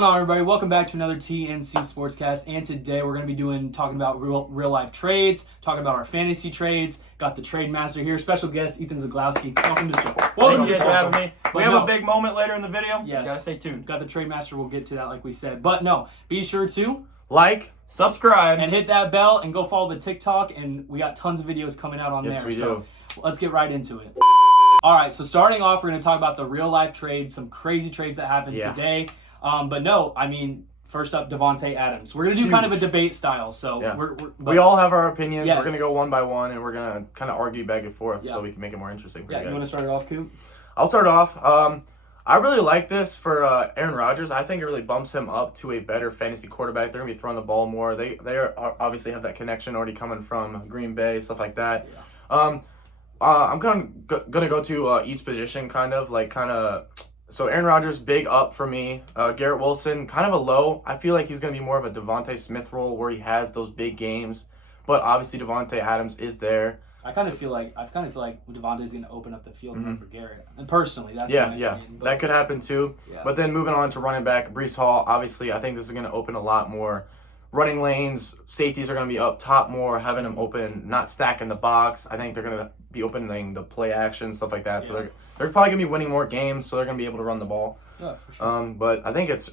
going on, everybody? Welcome back to another TNC Sportscast, and today we're going to be talking about real life trades, talking about our fantasy trades. Got the trade master here, special guest Ethan Zaglowski. Welcome to the show. Thank you guys for having me. We have no. a big moment later in the video. Yes. Gotta stay tuned. Got the trade master. We'll get to that like we said. But no, be sure to like, subscribe, and hit that bell, and go follow the TikTok. And we got tons of videos coming out on there. Yes, we so do. let's get right into it. All right, so starting off, we're going to talk about the real life trades, some crazy trades that happened today. But no, I mean, first up, Davante Adams. We're going to do kind of a debate style. So we all have our opinions. Yes. We're going to go one by one, and we're going to kind of argue back and forth so we can make it more interesting for you guys. You want to start it off, Coop? I'll start off. I really like this for Aaron Rodgers. I think it really bumps him up to a better fantasy quarterback. They're going to be throwing the ball more. They obviously have that connection already coming from Green Bay, stuff like that. Yeah. I'm kind of going to go to each position So Aaron Rodgers, big up for me. Garrett Wilson, kind of a low. I feel like he's going to be more of a Devontae Smith role where he has those big games. But obviously Davante Adams is there. I kind of feel like Davante's going to open up the field more for Garrett. And personally, that's my opinion, but that could happen too. Yeah. But then moving on to running back, Breece Hall. Obviously, I think this is going to open a lot more running lanes. Safeties are going to be up top more, having them open, not stacking the box. I think they're going to be opening the play action, stuff like that. Yeah. So they're probably going to be winning more games, so they're going to be able to run the ball. Yeah, for sure. But I think it's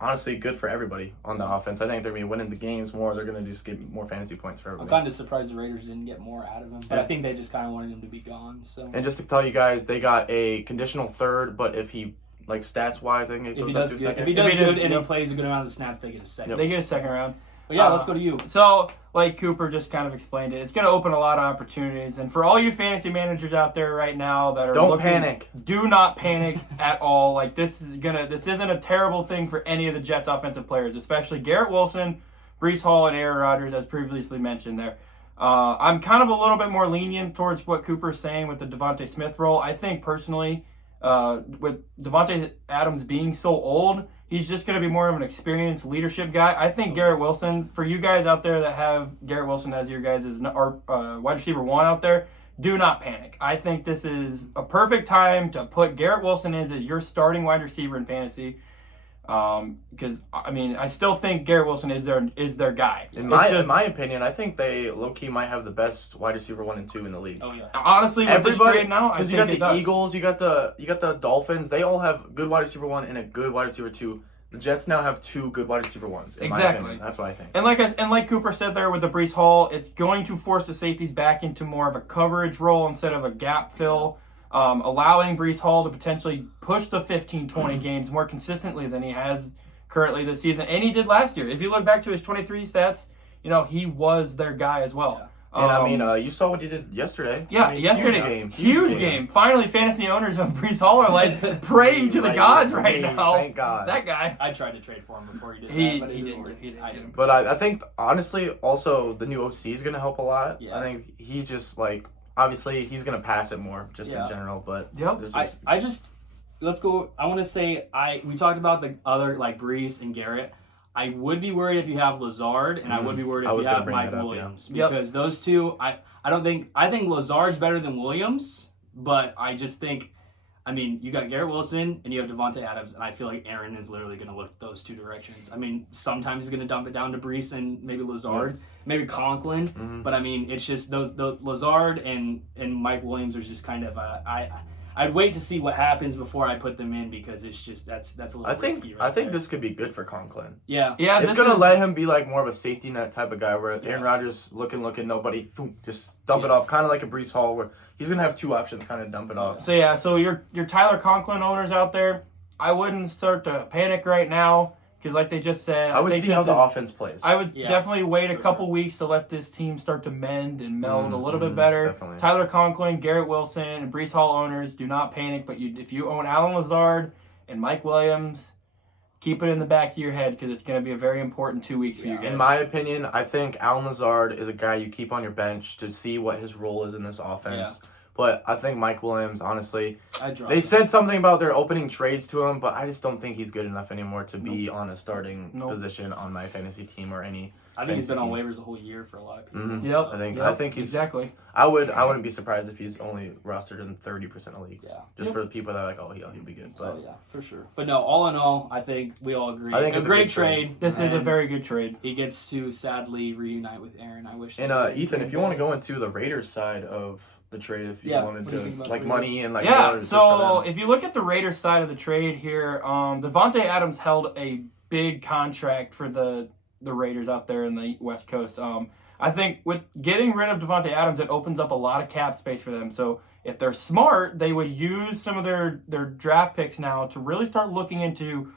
honestly good for everybody on the offense. I think they're going to be winning the games more. They're going to just get more fantasy points for everybody. I'm kind of surprised the Raiders didn't get more out of him, but I think they just kind of wanted him to be gone. So. And just to tell you guys, they got a conditional third, but if he, like stats-wise, I think it goes up to a second. If he does good and he plays a good amount of snaps, they get a second. Yep. They get a second round. But yeah, let's go to you. So, like Cooper just kind of explained it, it's going to open a lot of opportunities. And for all you fantasy managers out there right now that are Don't panic. Do not panic at all. Like this isn't a terrible thing for any of the Jets offensive players, especially Garrett Wilson, Breece Hall, and Aaron Rodgers, as previously mentioned there. I'm kind of a little bit more lenient towards what Cooper's saying with the Devontae Smith role. I think personally, with Davante Adams being so old, he's just going to be more of an experienced leadership guy. I think Garrett Wilson, for you guys out there that have Garrett Wilson as your guys' wide receiver one out there, do not panic. I think this is a perfect time to put Garrett Wilson as your starting wide receiver in fantasy. Because I mean, I still think Garrett Wilson is their guy. In my opinion, I think they low-key might have the best wide receiver 1 and 2 in the league. Oh yeah. Honestly, with this trade now, because you got the Eagles, you got the Dolphins. They all have good wide receiver 1 and a good wide receiver 2. The Jets now have 2 good wide receiver 1s. In my opinion. That's what I think. And like Cooper said there with the Breece Hall, it's going to force the safeties back into more of a coverage role instead of a gap fill. Allowing Breece Hall to potentially push the 15-20 games more consistently than he has currently this season. And he did last year. If you look back to his 23 stats, he was their guy as well. Yeah. And I mean, you saw what he did yesterday. Yeah, I mean, yesterday. Huge game. Finally, fantasy owners of Breece Hall are like praying to the gods right now. Thank God. That guy. I tried to trade for him before he did He that, but didn't. But I think, honestly, also the new OC is going to help a lot. Yeah. I think he just, obviously, he's going to pass it more in general. But let's go. I want to say, we talked about the other, Breece and Garrett. I would be worried if you have Lazard, and I would be worried if you have Mike Williams. Yeah. Because those two, I think Lazard's better than Williams, but I just think, I mean, you got Garrett Wilson and you have Davante Adams, and I feel like Aaron is literally going to look those two directions. I mean, sometimes he's going to dump it down to Breece and maybe Lazard, maybe Conklin, but I mean, it's just the Lazard and Mike Williams are just kind of I'd wait to see what happens before I put them in because it's just that's a little risky. I think this could be good for Conklin. Yeah. It's gonna let him be more of a safety net type of guy where Aaron Rodgers looking nobody, boom, just dump it off, kind of like a Breece Hall where he's gonna have 2 options, kind of dump it off. So your Tyler Conklin owners out there, I wouldn't start to panic right now. Because like they just said, I would see how the offense plays. I would definitely wait a couple weeks to let this team start to mend and meld a little bit better. Definitely. Tyler Conklin, Garrett Wilson, and Breece Hall owners, do not panic. But if you own Allen Lazard and Mike Williams, keep it in the back of your head because it's going to be a very important 2 weeks for you guys. In my opinion, I think Allen Lazard is a guy you keep on your bench to see what his role is in this offense. Yeah. But I think Mike Williams, honestly, I dropped they him. said something about their opening trades to him, but I just don't think he's good enough anymore to be on a starting Nope. position on my fantasy team or any. I think he's been on fantasy waivers the whole year for a lot of people. Mhm. Yep. I think he's. exactly. I wouldn't be surprised if he's only rostered in 30% of leagues. Yeah. Just for the people that are like, oh, he'll be good. So But yeah, for sure. But no, all in all, I think we all agree. I think a it's a great good trade. trade. This is a and very good trade. He gets to sadly reunite with Aaron. I wish. and Ethan, if you want to go into the Raiders side of the trade, if you Yeah, wanted what do you to think about like Raiders? money and like Yeah, more just for so them. if you look at the Raiders side of the trade here, Devontae Adams held a big contract for the Raiders out there in the West Coast. I think with getting rid of Devontae Adams, it opens up a lot of cap space for them. So if they're smart, they would use some of their draft picks now to really start looking into,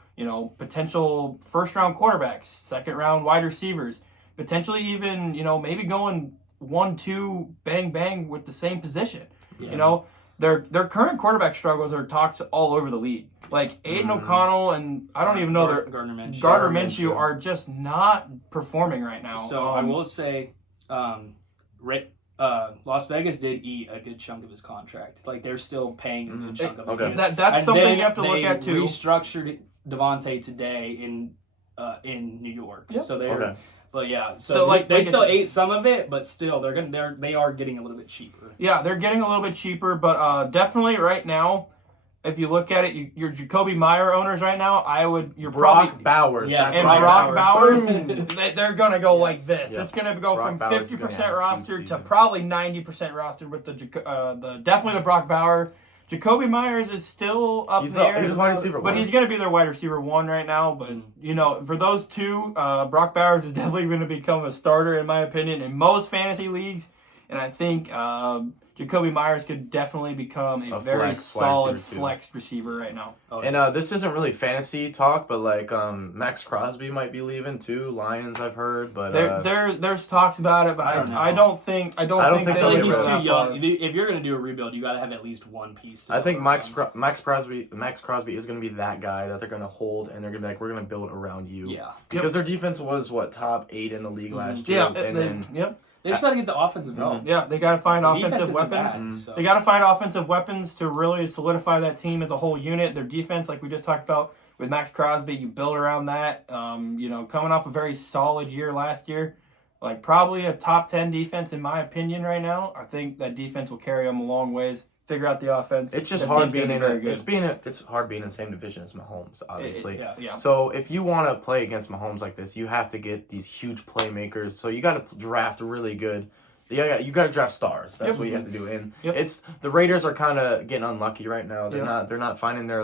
potential first-round quarterbacks, second-round wide receivers, potentially even, maybe going 1-2 bang with the same position. Yeah. Their current quarterback struggles are talked all over the league. Like Aiden O'Connell and I don't even know their Gardner Minshew. Gardner Minshew are just not performing right now. So I will say, Las Vegas did eat a good chunk of his contract. Like they're still paying a good chunk of Okay. it. that's And something they- you have to look they at too. Restructured Devontae today in New York. Yep. So they're. Okay. But yeah, So, so like they I still said- ate some of it, but still they are getting a little bit cheaper. Yeah, they're getting a little bit cheaper, but definitely right now, if you look at it, your Jacoby Meyer owners right now, you're Brock probably Bowers. Yeah, that's and what I Brock got. Bowers, Boom. they're gonna go like Yes. this. Yeah. It's gonna go Brock from Bowers is 50% gonna have a huge rostered to season. probably 90% rostered with the definitely the Brock Bauer. Jacoby Myers is still up He's there, the wide receiver but one. he's gonna be their wide receiver one right now. But for those two, Brock Bowers is definitely gonna become a starter in my opinion in most fantasy leagues, and I think Jacoby Myers could definitely become a very flex wide solid receiver, too. flex receiver right now. And this isn't really fantasy talk, but like Max Crosby might be leaving too. Lions, I've heard, but There's talks about it, but I don't know. I don't think I they don't think I feel they'll like get he's rid of too that young. If you're gonna do a rebuild, you gotta have at least one piece. I think Max Max Crosby is going to be that guy that they're going to hold, and they're going to be like, we're going to build around you. Yeah, Because their defense was top 8 in the league last year, Yeah, and then yep. they just gotta get the offensive help. Yeah, they got to find The offensive defense isn't weapons. bad, so. They got to find offensive weapons to really solidify that team as a whole unit. Their defense, like we just talked about with Max Crosby, you build around that. Coming off a very solid year last year, like probably a top 10 defense in my opinion right now. I think that defense will carry them a long ways. Figure out the offense. it's just That hard team's being gonna in be very good. it's hard being in the same division as Mahomes, obviously. Yeah. So if you want to play against Mahomes like this, you have to get these huge playmakers. So you got to draft really good. You got to draft stars. That's Yep. what you have to do. And Yep. it's the Raiders are kind of getting unlucky right now. Yep. They're not finding their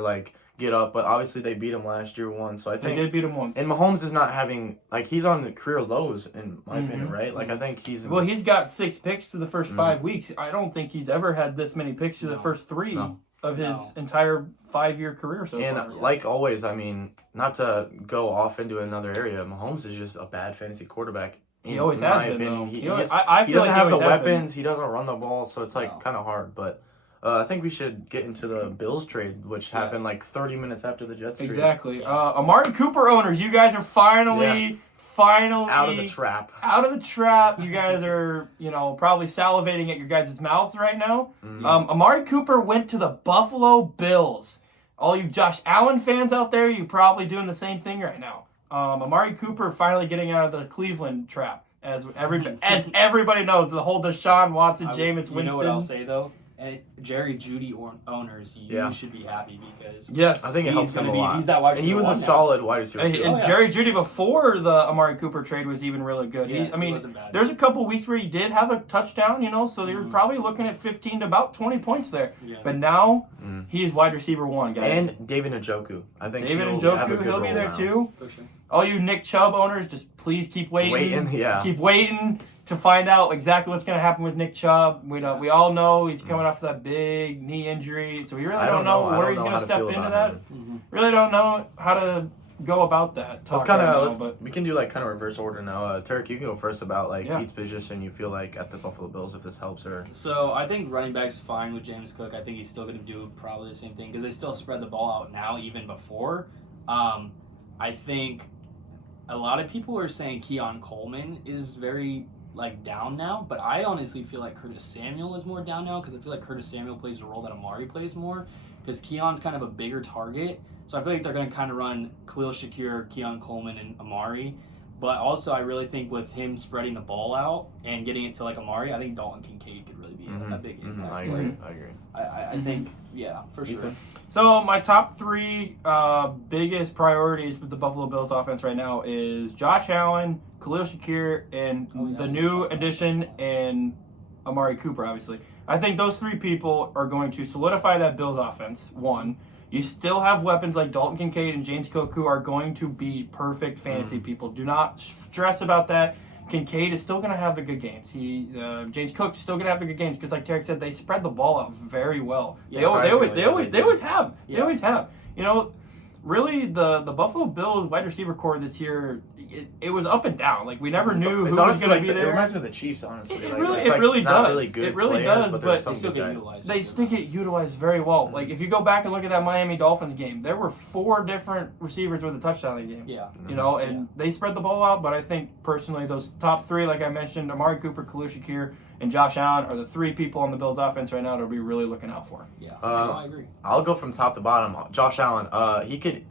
get up. But obviously they beat them last year once. So I They think did beat them once. and Mahomes is not having he's on the career lows in my Mhm. opinion, right? Like I think he's Well, he's got 6 picks through the first Mhm. 5 weeks. I don't think he's ever had this many picks through the No. first 3 No. of his No. entire 5-year career so and far. like always, I mean, not to go off into another area, Mahomes is just a bad fantasy quarterback. He always in has my been, opinion. though. He He always- just- I he feel doesn't like he have the always has been. weapons. He doesn't run the ball, so it's No. kind of hard. But I think we should get into the Bills trade, which happened 30 minutes after the Jets trade. Exactly. Amari Cooper owners, you guys are finally Out of the trap. out of the trap. You guys are, probably salivating at your guys' mouths right now. Mhm. Amari Cooper went to the Buffalo Bills. All you Josh Allen fans out there, you probably doing the same thing right now. Amari Cooper finally getting out of the Cleveland trap. As everybody knows, the whole Deshaun Watson, Jameis Winston. You know what I'll say though? And Jerry Judy owners, you Yeah. should be happy because Yes. I think it helps him a lot. He's that wide And he receiver was a one now. solid wide receiver. And too. Oh, yeah. Jerry Judy before the Amari Cooper trade was even really good. Yeah, He he wasn't bad. there's a couple weeks where he did have a touchdown, so they were Mhm. probably looking at 15 to about 20 points there. Yeah. But now Mhm. he's wide receiver 1, guys. And David Njoku. I think David he'll have a Njoku, good he'll be role there now. too. For sure. All you Nick Chubb owners, just please keep waiting. Yeah. Keep waiting to find out exactly what's going to happen with Nick Chubb. We all know he's coming off that big knee injury, so we really don't know I where don't he's know going how to step feel into about that. him. Mm-hmm. Really don't know how to go about that. Let's talk kind right now, of but we can do kind of reverse order now. Tarek, you can go first about Yeah. each position you feel like at the Buffalo Bills if this helps or. So I think running back's fine with James Cook. I think he's still going to do probably the same thing because they still spread the ball out now, even before. I think a lot of people are saying Keon Coleman is very like down now, but I honestly feel like Curtis Samuel is more down now because I feel like Curtis Samuel plays the role that Amari plays more because Keon's kind of a bigger target. So I feel like they're going to kind of run Khalil Shakir, Keon Coleman, and Amari. But also, I really think with him spreading the ball out and getting it to like Amari, I think Dalton Kincaid could really be a big impact. I agree. I agree. I think, yeah, for sure. Ethan? So my top three biggest priorities with the Buffalo Bills offense right now is Josh Allen, Khalil Shakir, and the new addition in Amari Cooper, obviously. I think those three people are going to solidify that Bills offense, one. You still have weapons like Dalton Kincaid and James Cook who are going to be perfect fantasy people. Do not stress about that. Kincaid is still going to have the good games. James Cook's still going to have the good games because, like Tarek said, they spread the ball out very well. They always have. They always have. You know, really, the Buffalo Bills wide receiver core this year, it was up and down. Like, we never knew who was going to be there. It reminds me of the Chiefs, honestly. It really does. Really good it really players, does, but They still get utilized. they still get utilized very well. Like, if you go back and look at that Miami Dolphins game, there were 4 different receivers with a touchdown in the game. Yeah. You know, and they spread the ball out, but I think, personally, those top 3, like I mentioned, Amari Cooper, Khalil Shakir, and Josh Allen are the 3 people on the Bills offense right now to be really looking out for. Yeah, I agree. I'll go from top to bottom. Josh Allen, he could...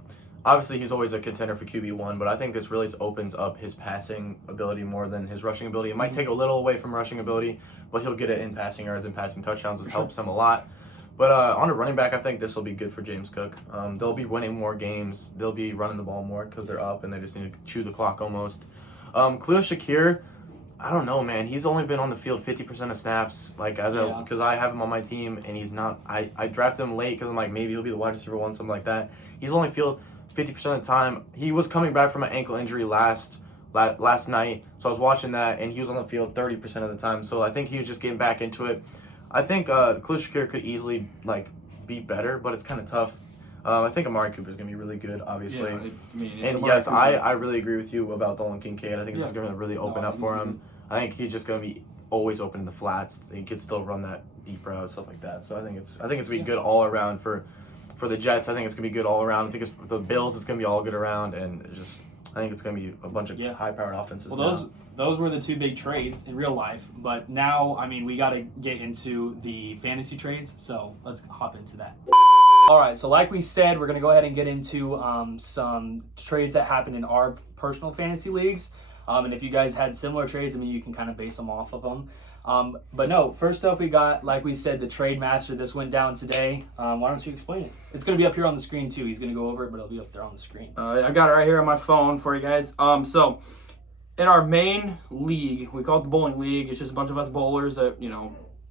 Obviously, he's always a contender for QB1, but I think this really opens up his passing ability more than his rushing ability. It might take a little away from rushing ability, but he'll get it in passing yards and passing touchdowns, which helps him a lot. But on a running back, I think this will be good for James Cook. They'll be winning more games. They'll be running the ball more because they're up and they just need to chew the clock almost. Khalil Shakir, I don't know, man. He's only been on the field 50% of snaps, because I have him on my team, and he's not. I drafted him late because I'm like, maybe he'll be the wide receiver 1, something like that. He's only field 50% of the time. He was coming back from an ankle injury last night, so I was watching that, and he was on the field 30% of the time. So I think he was just getting back into it. I think Khalil Shakir could easily be better, but it's kind of tough. I think Amari Cooper is going to be really good, obviously. I really agree with you about Dalton Kincaid. I think this is going to really open up for him. I think he's just going to be always open in the flats. He could still run that deep route, stuff like that. So I think it's going to be good all around for the Jets. I think it's going to be good all around. I think for the Bills, it's going to be all good around, and I think it's going to be a bunch of high-powered offenses. Well, those were the 2 big trades in real life, but now, I mean, we got to get into the fantasy trades, so let's hop into that. All right, so like we said, we're going to go ahead and get into some trades that happened in our personal fantasy leagues, and if you guys had similar trades, I mean, you can kind of base them off of them. But no, first off, we got, like we said, the Trade Master. This went down today. Why don't you explain it? It's going to be up here on the screen, too. He's going to go over it, but it'll be up there on the screen. I got it right here on my phone for you guys. So, in our main league, we call it the Bowling League. It's just a bunch of us bowlers that,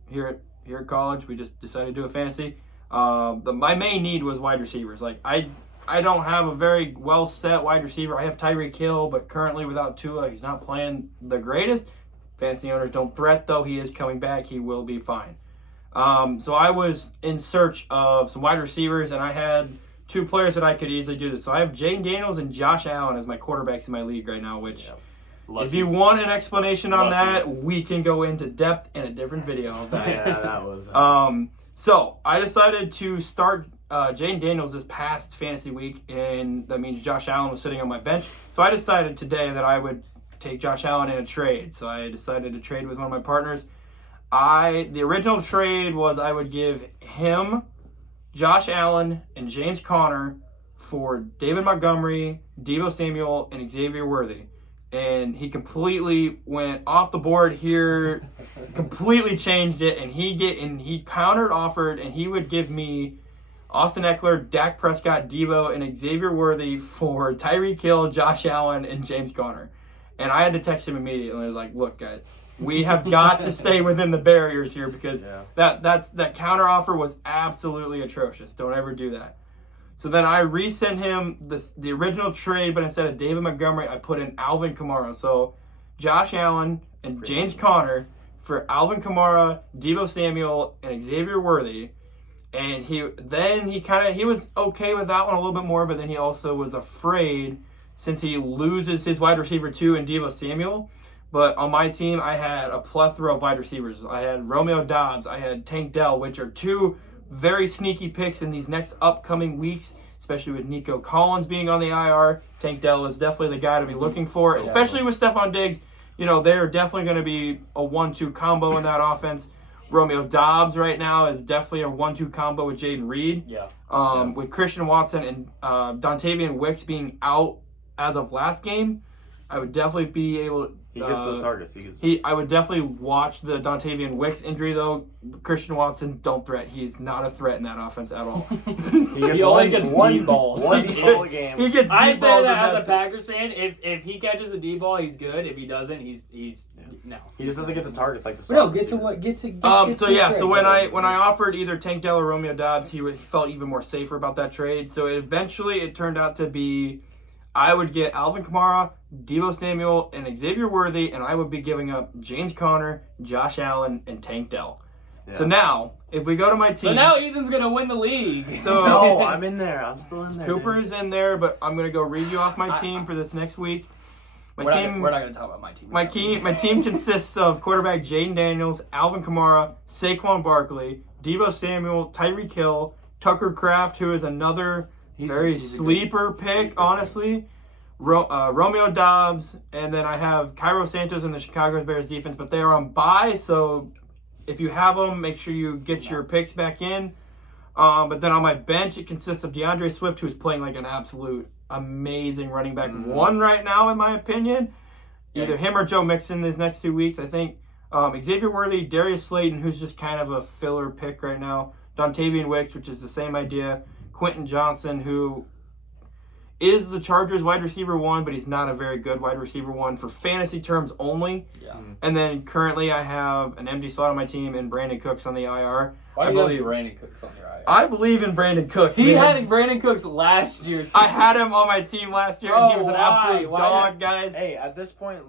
here at college, we just decided to do a fantasy. My main need was wide receivers. Like, I don't have a very well-set wide receiver. I have Tyreek Hill, but currently without Tua, he's not playing the greatest. Fantasy owners don't fret, though. He is coming back. He will be fine. So I was in search of some wide receivers, and I had 2 players that I could easily do this. So I have Jayden Daniels and Josh Allen as my quarterbacks in my league right now, which if you want an explanation on that, we can go into depth in a different video of that. Yeah, that was... So I decided to start Jayden Daniels this past fantasy week, and that means Josh Allen was sitting on my bench. So I decided today that I would take Josh Allen in a trade. So I decided to trade with one of my partners. The original trade was I would give him, Josh Allen, and James Conner for David Montgomery, Deebo Samuel, and Xavier Worthy. And he completely went off the board here, completely changed it, and he countered offered, and he would give me Austin Eckler, Dak Prescott, Deebo, and Xavier Worthy for Tyreek Hill, Josh Allen, and James Conner. And I had to text him immediately. I was like, look, guys, we have got to stay within the barriers here because that counter offer was absolutely atrocious. Don't ever do that. So then I resent him the original trade, but instead of David Montgomery, I put in Alvin Kamara. So Josh Allen and James Conner for Alvin Kamara, Deebo Samuel, and Xavier Worthy. And he was okay with that one a little bit more, but then he also was afraid since he loses his wide receiver 2 in Deebo Samuel. But on my team, I had a plethora of wide receivers. I had Romeo Doubs. I had Tank Dell, which are 2 very sneaky picks in these next upcoming weeks, especially with Nico Collins being on the IR. Tank Dell is definitely the guy to be looking for, especially with Stephon Diggs. they're definitely going to be a 1-2 combo in that offense. Romeo Doubs right now is definitely a 1-2 combo with Jaden Reed. Yeah. With Christian Watson and Dontavian Wicks being out as of last game, I would definitely be able. He gets those targets. I would definitely watch the Dontavian Wicks injury though. Christian Watson, don't threat. He's not a threat in that offense at all. He only gets deep balls. One deep ball a game. He gets deep I balls. say that as a Packers fan. If he catches a deep ball, he's good. If he doesn't, he's no. He just doesn't get the targets like the. But no, get to So when I offered either Tank Dell or Romeo Doubs, he felt even more safer about that trade. So eventually it turned out to be, I would get Alvin Kamara, Deebo Samuel, and Xavier Worthy, and I would be giving up James Conner, Josh Allen, and Tank Dell. Yeah. So now, if we go to my team... So now Ethan's going to win the league. So no, I'm in there. I'm still in there. Cooper is in there, but I'm going to go read you off my team for this next week. We're not going to talk about my team. My team consists of quarterback Jaden Daniels, Alvin Kamara, Saquon Barkley, Deebo Samuel, Tyreek Hill, Tucker Kraft, who is another he's sleeper pick, honestly. Romeo Doubs, and then I have Cairo Santos in the Chicago Bears defense, but they are on bye, so if you have them, make sure you get your picks back in. But then on my bench, it consists of DeAndre Swift, who's playing like an absolute amazing running back one right now, in my opinion. Either him or Joe Mixon these next 2 weeks, I think. Xavier Worthy, Darius Slayton, who's just kind of a filler pick right now. Dontavian Wicks, which is the same idea. Quentin Johnson, who is the Chargers wide receiver 1, but he's not a very good wide receiver 1 for fantasy terms only. Yeah. And then currently I have an empty slot on my team and Brandon Cooks on the IR. Why do you have Brandon Cooks on your IR? I believe in Brandon Cooks. He had Brandon Cooks last year, too. I had him on my team last year, and he was an absolute dog, guys. Hey, at this point,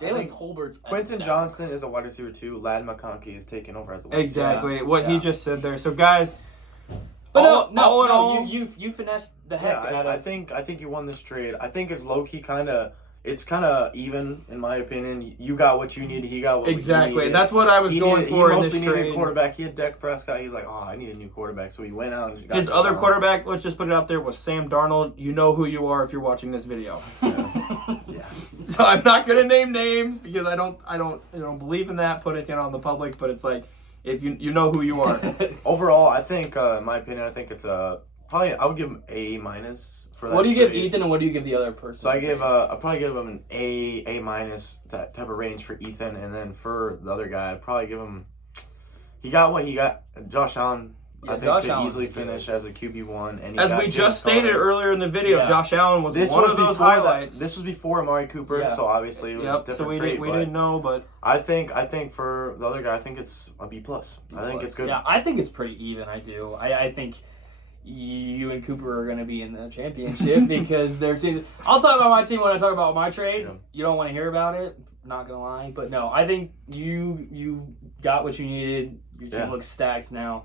Jalen Tolbert's Quentin Johnston is a wide receiver 2. Lad McConkey is taking over as the wide receiver. Exactly. What he just said there. So, guys... But no, you finessed the heck out of... I think you won this trade. I think it's low-key it's kind of even, in my opinion. You got what you needed. He got what exactly. he needed. That's what I was going for in this trade. He mostly needed a quarterback. He had Dak Prescott. He's like, I need a new quarterback. So he went out and got his other quarterback, let's just put it out there, was Sam Darnold. You know who you are if you're watching this video. Yeah. So I'm not going to name names because I don't believe in that. Put it on the public, but it's like, if you know who you are. Overall, I think, in my opinion, I think it's probably, I would give him A- for that. What do you give Ethan and what do you give the other person? So I'll probably give him an A- type of range for Ethan, and then for the other guy, I'd probably give him, he got what he got. Josh Allen, I think, could easily finish as a QB1. And as we just stated earlier in the video, Josh Allen was one of those highlights. This was before Amari Cooper, so obviously it was a different trade. We didn't know, but I think for the other guy, I think it's a B+. I think it's good. Yeah, I think it's pretty even. I do. I think you and Cooper are going to be in the championship because their team. I'll talk about my team when I talk about my trade. Yeah. You don't want to hear about it. Not gonna lie, but no, I think you got what you needed. Your team looks stacked now.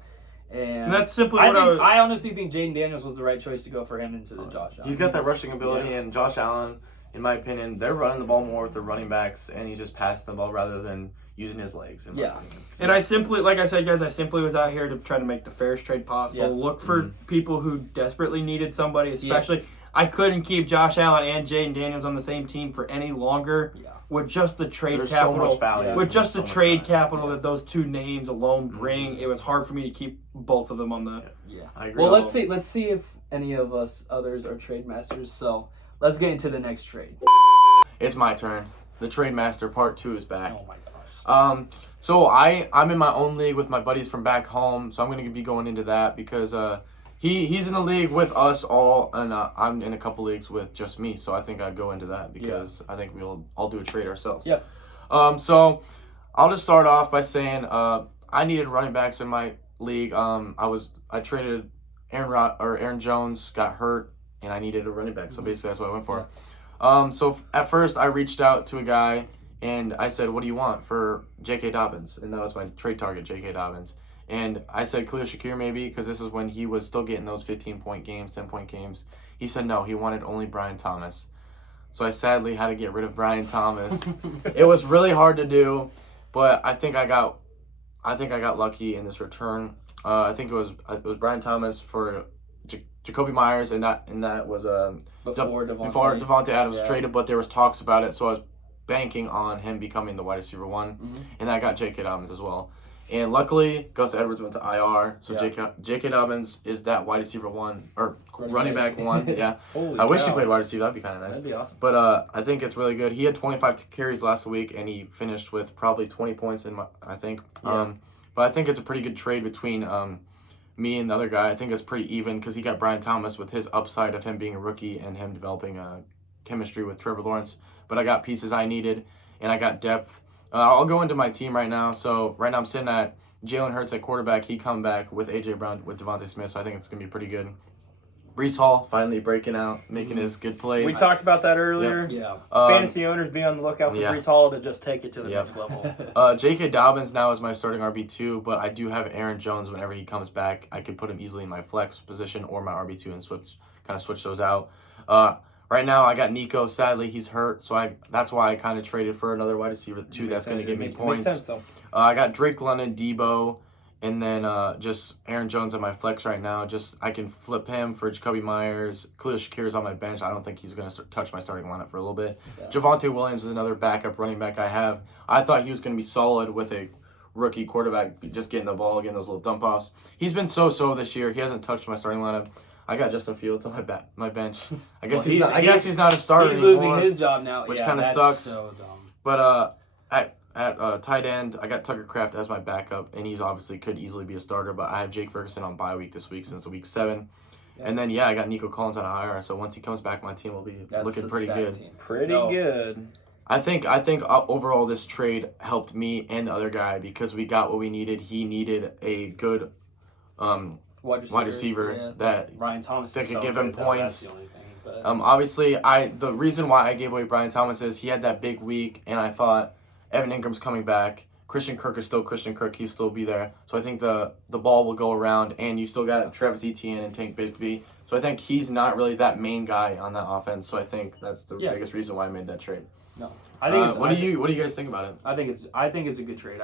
And that's simply I honestly think Jaden Daniels was the right choice to go for him instead of Josh Allen. He's got that rushing ability, and Josh Allen, in my opinion, they're running the ball more with their running backs, and he's just passing the ball rather than using his legs. And I simply, like I said, guys, I simply was out here to try to make the fairest trade possible. Yeah. Look for people who desperately needed somebody, especially. I couldn't keep Josh Allen and Jaden Daniels on the same team for any longer. Yeah. With just the trade capital, so much value. With just the trade capital that those two names alone bring, it was hard for me to keep both of them on the. Yeah, I agree. Well, let's see if any of us others are trade masters. So let's get into the next trade. It's my turn. The Trade Master Part 2 is back. Oh my gosh. So I'm in my own league with my buddies from back home. So I'm going to be going into that because he's in the league with us all, and I'm in a couple leagues with just me. So I think I'd go into that because I think we'll all do a trade ourselves. Yeah. So I'll just start off by saying I needed running backs in my league. I traded Aaron Jones got hurt, and I needed a running back. So basically that's what I went for. So at first I reached out to a guy and I said, "What do you want for J.K. Dobbins?" And that was my trade target, J.K. Dobbins. And I said Khalil Shakir maybe because this is when he was still getting those 15-point games, 10-point games. He said no, he wanted only Brian Thomas. So I sadly had to get rid of Brian Thomas. It was really hard to do, but I think I got lucky in this return. I think it was Brian Thomas for Jacoby Myers, and that was before Devontae Adams was traded, but there was talks about it. So I was banking on him becoming the wide receiver one, and I got J.K. Dobbins as well. And luckily, Gus Edwards went to IR, so J.K. Dobbins is that wide receiver one, or running back one. Yeah, I wish he played wide receiver. That'd be kind of nice. That'd be awesome. But I think it's really good. He had 25 carries last week, and he finished with probably 20 points I think. Yeah. But I think it's a pretty good trade between me and the other guy. I think it's pretty even because he got Brian Thomas with his upside of him being a rookie and him developing a chemistry with Trevor Lawrence. But I got pieces I needed, and I got depth. I'll go into my team right now. So right now I'm sitting at Jalen Hurts at quarterback. He come back with A.J. Brown, with Devontae Smith. So I think it's going to be pretty good. Breece Hall finally breaking out, making his good plays. We talked about that earlier. Yeah. Fantasy owners, be on the lookout for Breece Hall to just take it to the next level. J.K. Dobbins now is my starting RB2, but I do have Aaron Jones whenever he comes back. I could put him easily in my flex position or my RB2 and switch those out. Right now, I got Nico. Sadly, he's hurt, so that's why I kind of traded for another wide receiver too. That's going to give me points. Makes sense, though. I got Drake London, Debo, and then just Aaron Jones on my flex right now. Just I can flip him for Jacoby Myers. Khalil Shakir's on my bench. I don't think he's going to touch my starting lineup for a little bit. Yeah. Javonte Williams is another backup running back I have. I thought he was going to be solid with a rookie quarterback, just getting the ball, getting those little dump offs. He's been so this year. He hasn't touched my starting lineup. I got Justin Fields on my bench. I guess he's not a starter He's anymore, losing his job now, which kind of sucks. So dumb. But at tight end, I got Tucker Kraft as my backup, and he's obviously could easily be a starter. But I have Jake Ferguson on bye week this week since week 7, and then I got Nico Collins on IR. So once he comes back, my team will be looking pretty good. Pretty good. I think overall this trade helped me and the other guy because we got what we needed. He needed a good wide receiver that Ryan Thomas that could so give him good, points. That's the only thing, but... Obviously, the reason why I gave away Brian Thomas is he had that big week, and I thought Evan Ingram's coming back. Christian Kirk is still Christian Kirk. He'll still be there. So I think the ball will go around, and you still got Travis Etienne and Tank Bigsby. So I think he's not really that main guy on that offense. So I think that's the biggest reason why I made that trade. No, I think. What do you guys think about it? I think it's a good trade.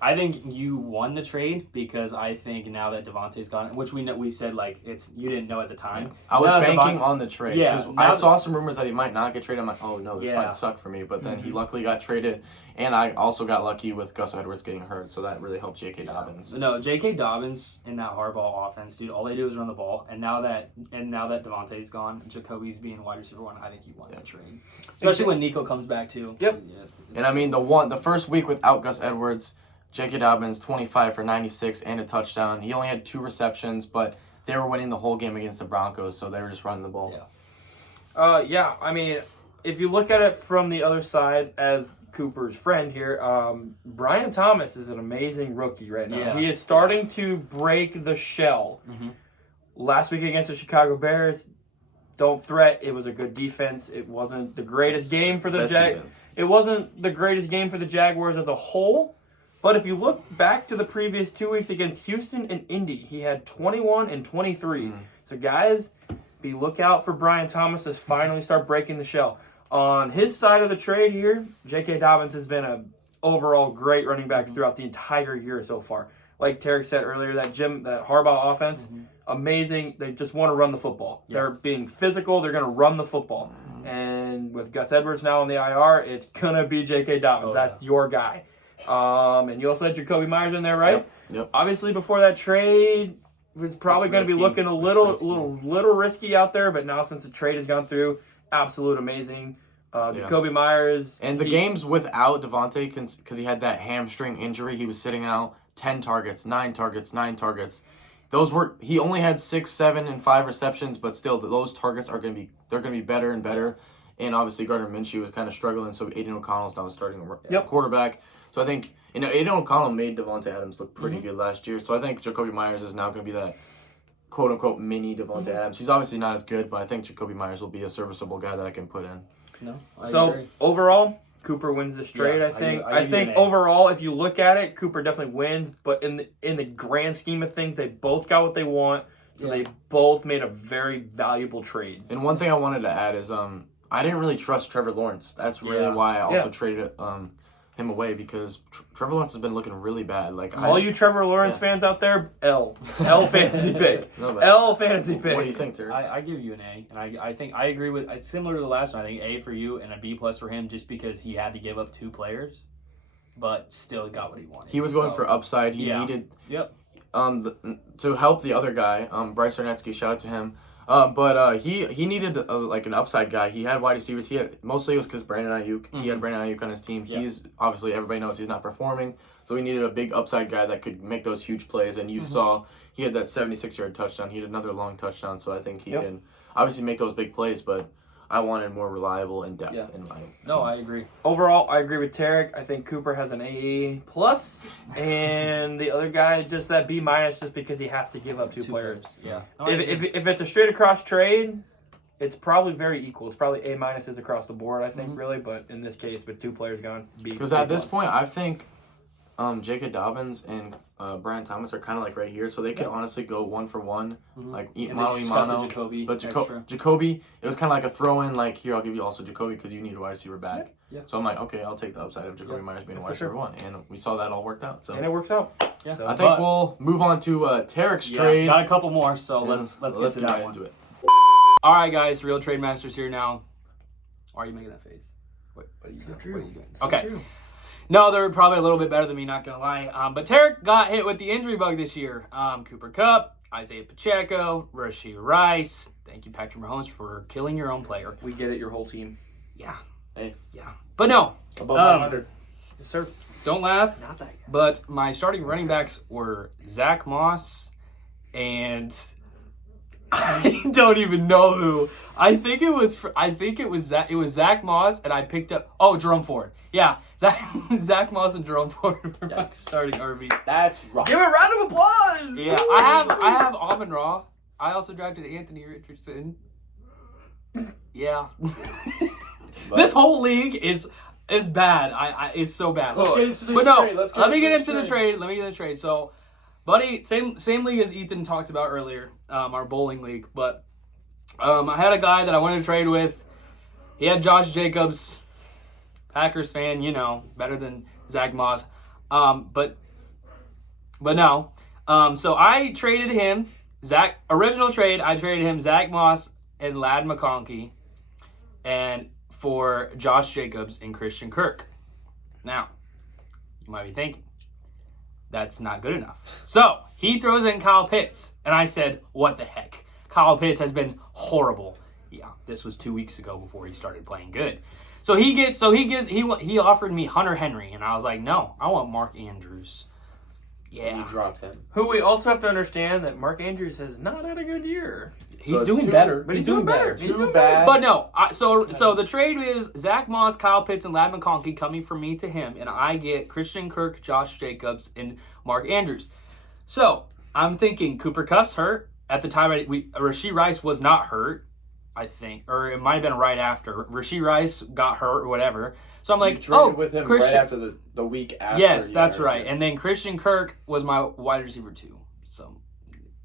I think you won the trade because I think now that Devontae's gone, which we said like you didn't know at the time. Yeah. I was banking on the trade because I saw some rumors that he might not get traded. I'm like, oh no, this might suck for me. But then he luckily got traded, and I also got lucky with Gus Edwards getting hurt, so that really helped J.K. Dobbins. No, J.K. Dobbins in that Harbaugh offense, dude. All they do is run the ball, and now that Devontae's gone, Jacoby's being wide receiver one. I think you won that trade, especially when Nico comes back too. Yep. Yeah, and I mean the first week without Gus Edwards. J.K. Dobbins, 25 for 96 and a touchdown. He only had 2 receptions, but they were winning the whole game against the Broncos, so they were just running the ball. I mean, if you look at it from the other side as Cooper's friend here, Brian Thomas is an amazing rookie right now. Yeah. He is starting to break the shell. Mm-hmm. Last week against the Chicago Bears, don't threat. It was a good defense. It wasn't the greatest game for the Jaguars. It wasn't the greatest game for the Jaguars as a whole. But if you look back to the previous 2 weeks against Houston and Indy, he had 21 and 23. So guys, be lookout for Brian Thomas to finally start breaking the shell. On his side of the trade here, J.K. Dobbins has been an overall great running back throughout the entire year so far. Like Tarek said earlier, that Harbaugh offense, amazing. They just want to run the football. Yeah. They're being physical. They're going to run the football. And with Gus Edwards now on the IR, it's going to be J.K. Dobbins. That's your guy. And you also had Jacoby Myers in there, right? Yep. Obviously, before that trade, was probably going to be looking a little risky out there. But now, since the trade has gone through, absolute amazing. Jacoby Myers. And the games without Devontae, because he had that hamstring injury, he was sitting out 10 targets, 9 targets, 9 targets. He only had 6, 7, and 5 receptions, but still, those targets are going to be better and better. And obviously, Gardner Minshew was kind of struggling, so Aiden O'Connell's now starting quarterback. So I think, Aiden O'Connell made Devontae Adams look pretty good last year. So I think Jacoby Myers is now going to be that quote-unquote mini Devontae Adams. He's obviously not as good, but I think Jacoby Myers will be a serviceable guy that I can put in. No, overall, Cooper wins this trade, I think. I think overall, if you look at it, Cooper definitely wins. But in the grand scheme of things, they both got what they want. So they both made a very valuable trade. And one thing I wanted to add is I didn't really trust Trevor Lawrence. That's really why I also traded him away because Trevor Lawrence has been looking really bad. Like all you Trevor Lawrence fans out there, L fantasy pick. No, L fantasy pick. What do you think, Terry? I give you an A, and I think I agree with. It's similar to the last one. I think A for you and a B plus for him, just because he had to give up 2 players, but still got what he wanted. He was going for upside. He needed to help the other guy, Bryce Arnetsky. Shout out to him. But he needed like an upside guy. He had wide receivers. Mostly it was because Brandon Ayuk. He had Brandon Ayuk on his team. Yeah. He's obviously everybody knows he's not performing, so he needed a big upside guy that could make those huge plays. And you saw he had that 76-yard touchdown. He had another long touchdown, so I think he can obviously make those big plays. But I wanted more reliable and depth in my team. No, I agree. Overall, I agree with Tarek. I think Cooper has an A+, and the other guy just that B- just because he has to give up 2 players. Yeah. If it's a straight across trade, it's probably very equal. It's probably A- is across the board, I think, really. But in this case, with 2 players gone, B. Because at this point, I think J.K. Dobbins and Brian Thomas are kind of like right here, so they could honestly go 1 for 1, like mano. But Jacoby, it was kind of like a throw-in, like, here, I'll give you also Jacoby because you need a wide receiver back. Yeah. So I'm like, okay, I'll take the upside of Jacoby Myers being a wide receiver 1. And we saw that all worked out. So And it works out. Yeah. So, I think we'll move on to Tarek's trade. Got a couple more, so let's get to that one. Into it. All right, guys, Real Trade Masters here now. Why are you making that face? What are you doing? What are you doing? Okay. No, they're probably a little bit better than me, not going to lie. But Tarek got hit with the injury bug this year. Cooper Kupp, Isaiah Pacheco, Rashee Rice. Thank you, Patrick Mahomes, for killing your own player. We get it, your whole team. Yeah. Hey. Yeah. But no. Above 500. Yes, sir. Don't laugh. Not that guy. But my starting running backs were Zach Moss and I don't even know who. I think it was Zach Moss, and I picked up Jerome Ford. Yeah, Zach Moss and Jerome Ford were my starting RB. That's right. Give a round of applause. Yeah, I have Amon Ra. I also drafted Anthony Richardson. Yeah. This whole league is bad. It's so bad. Let's get into the But trade. no, let me get into the trade. Let me get into the trade. So, buddy, same league as Ethan talked about earlier, our bowling league. But I had a guy that I wanted to trade with. He had Josh Jacobs, Packers fan, better than Zach Moss. But no. So I traded him. Original trade, I traded him Zach Moss and Ladd McConkey, and for Josh Jacobs and Christian Kirk. Now, you might be thinking, that's not good enough. So he throws in Kyle Pitts, and I said, what the heck? Kyle Pitts has been horrible. Yeah, this was 2 weeks ago before he started playing good. So he offered me Hunter Henry, and I was like, no, I want Mark Andrews. Yeah. You dropped him. Who we also have to understand that Mark Andrews has not had a good year. He's So doing it's better. But he's doing better. Too bad. But no, so the trade is Zach Moss, Kyle Pitts, and Ladd McConkey coming from me to him, and I get Christian Kirk, Josh Jacobs, and Mark Andrews. So I'm thinking Cooper Kupp's hurt. At the time, Rashee Rice was not hurt, I think, or it might have been right after. Rashee Rice got hurt or whatever. So I'm like, you traded with him Christian. right after the week after. Yes, you that's hired right. him. And then Christian Kirk was my wide receiver too. So,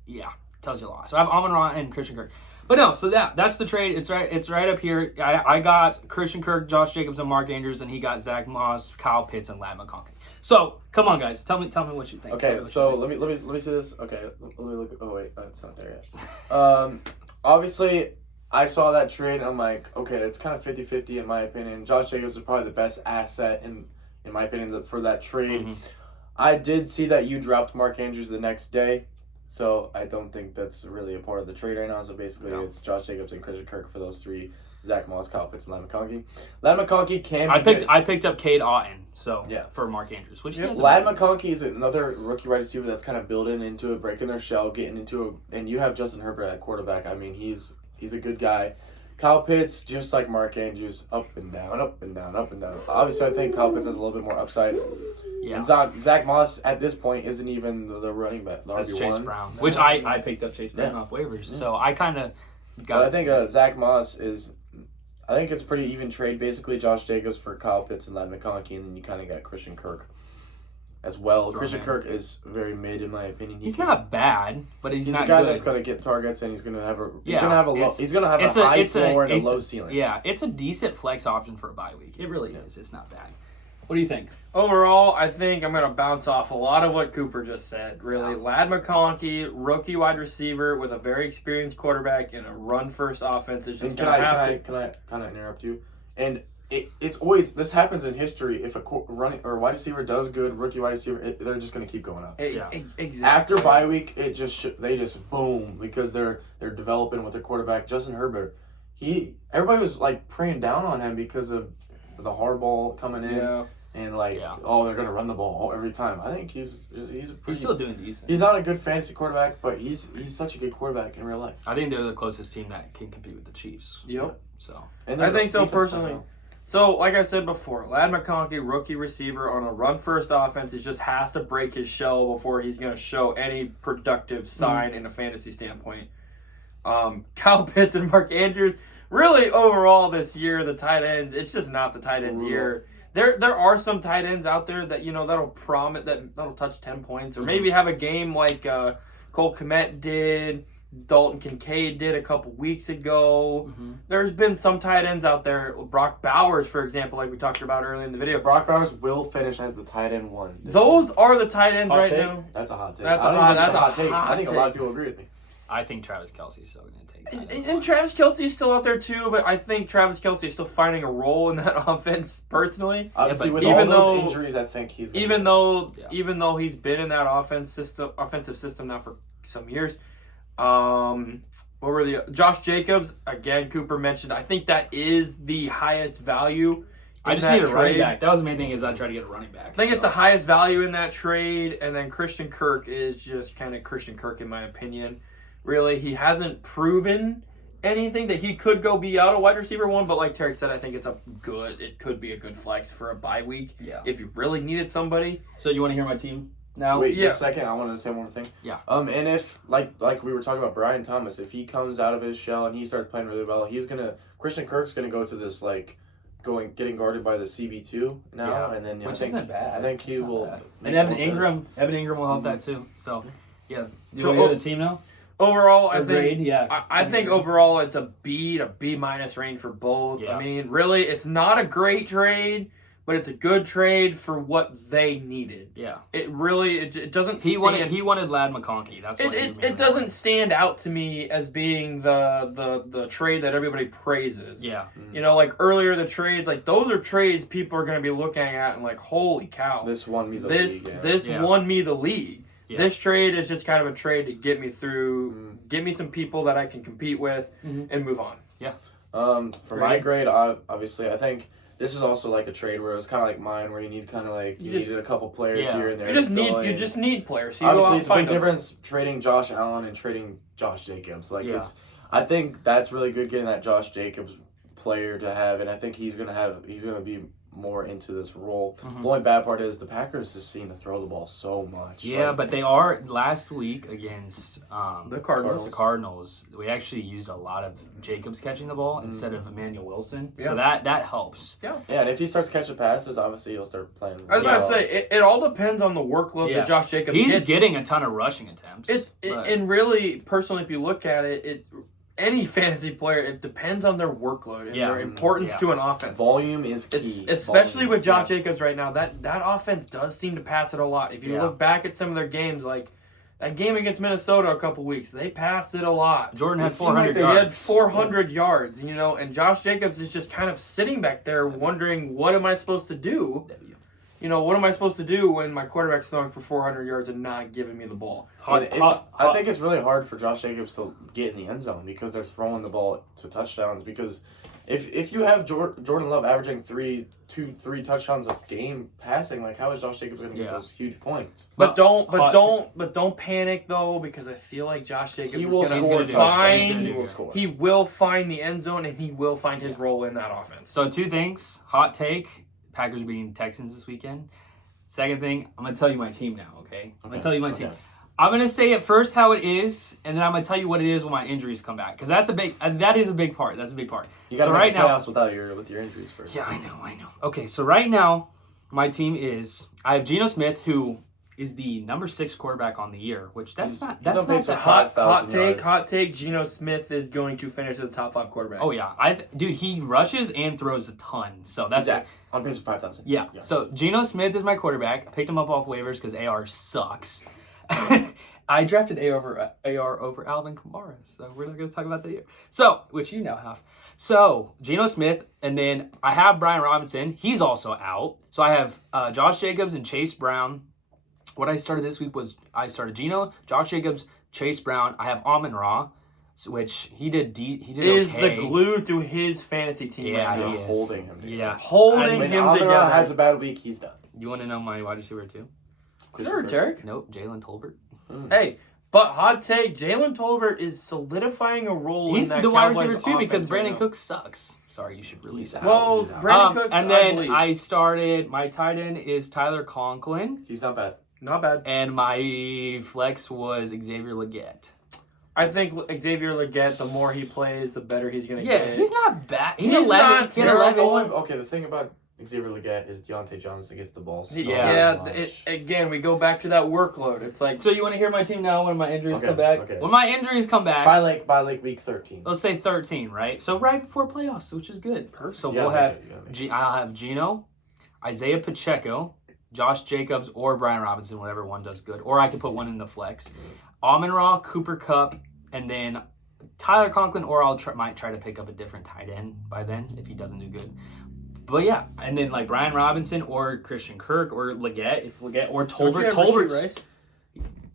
yeah, tells you a lot. So I have Amon-Ra and Christian Kirk. But no, so that's the trade. It's right up here. I got Christian Kirk, Josh Jacobs, and Mark Andrews, and he got Zach Moss, Kyle Pitts, and Ladd McConkey. So come on, guys, tell me what you think. Okay, so let me see this. Okay, let me look. Oh wait, it's not there yet. Obviously, I saw that trade, and I'm like, okay, it's kind of 50-50 in my opinion. Josh Jacobs was probably the best asset in my opinion for that trade. Mm-hmm. I did see that you dropped Mark Andrews the next day, so I don't think that's really a part of the trade right now. So basically, it's Josh Jacobs and Christian Kirk for those three. Zach Moss, Kyle Pitts, and Ladd McConkey. Ladd McConkey can be I picked up Cade Otton, Yeah. for Mark Andrews, which Ladd McConkey is another rookie wide receiver that's kind of building into it, breaking their shell, getting into and you have Justin Herbert at quarterback. I mean, he's a good guy. Kyle Pitts, just like Mark Andrews, up and down, up and down, up and down. Obviously, I think Kyle Pitts has a little bit more upside. Yeah. And Zach Moss at this point isn't even the running back. The That's RB1. Chase Brown, which I picked up Chase Brown off waivers. So I kind of got. But I think Zach Moss is. I think it's a pretty even trade. Basically, Josh Jacobs for Kyle Pitts and Ladd McConkey, and then you kind of got Christian Kirk as well. Christian Kirk is very mid in my opinion. He's not bad, but he's not a guy good. that's going to get targets, and he's going to have a it's high floor and a low ceiling. Yeah, it's a decent flex option for a bye week. It really is. It's not bad. What do you think? Overall, I think I'm going to bounce off a lot of what Cooper just said. Really, Ladd McConkey, rookie wide receiver with a very experienced quarterback and a run-first offense is just And going to have to. can I kind of interrupt you? And it's always, this happens in history. If a running or wide receiver does good, rookie wide receiver, they're just going to keep going up. Exactly. After bye week, they just boom because they're developing with their quarterback Justin Herbert. Everybody was like praying down on him because of the hardball coming in. Yeah. And they're gonna run the ball every time. I think he's still doing decent. He's not a good fantasy quarterback, but he's such a good quarterback in real life. I think they're the closest team that can compete with the Chiefs. Yep. So And I think so defense personally. now. So, like I said before, Ladd McConkey, rookie receiver on a run-first offense, he just has to break his shell before he's going to show any productive sign in a fantasy standpoint. Kyle Pitts and Mark Andrews, really overall this year, the tight ends, it's just not the tight ends year. There are some tight ends out there that that'll touch 10 points or maybe have a game like Cole Kmet did, Dalton Kincaid did a couple weeks ago. There's been some tight ends out there. Brock Bowers, for example, like we talked about earlier in the video. Brock Bowers will finish as the tight end one. Those are the tight ends Hot right take? now. That's a hot take. That's I a don't hot- think it's that's a hot take. hot I think a lot of take. people agree with me. I think Travis Kelce's still going to take that. And Travis Kelce is still out there too, but I think Travis Kelce is still finding a role in that offense personally. Obviously, but with even all those though- injuries, I think he's gonna Even be- though he's been in that offensive system now for some years. What were the Josh Jacobs again? Cooper mentioned. I think that is the highest value. I in just that need a running trade. back. That was the main thing is I try to get a running back. I think it's the highest value in that trade, and then Christian Kirk is just kind of Christian Kirk in my opinion. Really, he hasn't proven anything that he could go be out a wide receiver one, but like Terry said, I think it could be a good flex for a bye week. Yeah. If you really needed somebody. So you want to hear my team now? Wait, Yeah. just a second. I wanted to say one more thing. Yeah. And if like we were talking about Brian Thomas, if he comes out of his shell and he starts playing really well, Christian Kirk's gonna go to this getting guarded by the CB2 now, Yeah. and then Which I think isn't bad. I think he It's not will. bad. make And more plays. Evan Ingram will help that too. So yeah. You So, want to hear the team now? Overall, Or I think grade? Yeah. I think overall it's a B to B minus range for both. Yeah. I mean, really, it's not a great trade, but it's a good trade for what they needed. Yeah. It really it doesn't. He stand, wanted Ladd McConkey. That's what It doesn't stand out to me as being the trade that everybody praises. Yeah. You know, like earlier the trades, like those are trades people are going to be looking at and like, holy cow, This won me the this league. Yeah. this Yeah. won me the league. Yeah. This trade is just kind of a trade to get me through, get me some people that I can compete with, and move on. For my grade, obviously, I think this is also like a trade where it was kind of like mine, where you need kind of like you needed a couple players Yeah. here and there. You just to fill in. need players. So you go out Obviously, and it's a big find them. difference trading Josh Allen and trading Josh Jacobs. Yeah. I think that's really good getting that Josh Jacobs player to have, and I think he's gonna be more into this role. The only bad part is the Packers just seem to throw the ball so much. Yeah, but they are last week against The Cardinals. The Cardinals. We actually used a lot of Jacobs catching the ball instead of Emmanuel Wilson, so that helps. yeah, and if he starts catching passes, obviously he'll start playing. I was about to well. say it all depends on the workload Yeah. that Josh Jacobs He's gets. getting a ton of rushing attempts. but- And really, personally, if you look at it, any fantasy player, it depends on their workload and their importance to an offense. Volume is key. Especially Volume. with Josh Jacobs right now, that offense does seem to pass it a lot. If you look back at some of their games, like that game against Minnesota a couple weeks, they passed it a lot. Jordan It had seemed 400 like they He had yards. 400 yards, and Josh Jacobs is just kind of sitting back there wondering, what am I supposed to do? What am I supposed to do when my quarterback's throwing for 400 yards and not giving me the ball? I think it's really hard for Josh Jacobs to get in the end zone because they're throwing the ball to touchdowns. Because if you have Jordan Love averaging three touchdowns a game passing, like how is Josh Jacobs going to get those huge points? But don't panic though, because I feel like Josh Jacobs He will is going score to touchdowns. find. He will score. He will find the end zone and he will find his role in that offense. So 2 things. Hot take. Packers are beating Texans this weekend. Second thing, I'm going to tell you my team now, okay? I'm going to tell you my team. I'm going to say at first how it is, and then I'm going to tell you what it is when my injuries come back. Because that is a big part. That's a big part. You got to so make right the now, playoffs with your injuries first. Yeah, I know. Okay, so right now, my team is, I have Geno Smith, who is the number 6 quarterback on the year, which that's not on pace for that hot. 5,000 Hot take. Geno Smith is going to finish as the top 5 quarterback. Oh yeah, dude, he rushes and throws a ton. So that's On pace for 5,000. Yeah. So Geno Smith is my quarterback. I picked him up off waivers because AR sucks. I drafted AR over Alvin Kamara, so we're not going to talk about that here. So, which you now have. So, Geno Smith, and then I have Brian Robinson. He's also out. So I have Josh Jacobs and Chase Brown. What I started this week was I started Geno, Josh Jacobs, Chase Brown. I have Amon-Ra, which he did Is okay. the glue to his fantasy team Yeah, right now. he is. Holding him. Yeah. Holding When him Amon-Ra together. has a bad week, he's done. You want to know my wide receiver too? Sure, Derek. Nope, Jalen Tolbert. Hey, but hot take, Jalen Tolbert is solidifying a role He's in that the wide Cowboys receiver too because offense Brandon right now. Cook sucks. Sorry, you should release that. Well, He's out. Brandon Cooks, and I then believe. I started my tight end is Tyler Conklin, He's not bad. Not bad. and my flex was Xavier Legette. I think Xavier Legette, the more he plays, the better he's going to Yeah, get. he's not bad. He had He's 11. not He had terrible. 11. Okay, the thing about Xavier Legette is Deontay Johnson gets the ball so Yeah. much. Again, we go back to that workload. It's like, So you want to hear my team now when my injuries Okay, come back? okay. When my injuries come back, By like week 13. let's say 13, right? So right before playoffs, which is good. So Yeah, we'll make have it, you gotta make it. I'll have Geno, Isaiah Pacheco, Josh Jacobs, or Brian Robinson, whatever one does good. Or I could put one in the flex. Amon-Ra, Cooper Kupp, and then Tyler Conklin, or might try to pick up a different tight end by then if he doesn't do good. But yeah, and then like Brian Robinson or Christian Kirk or Legette, or don't you Tolbert. have Tolbert's Rashee Rice?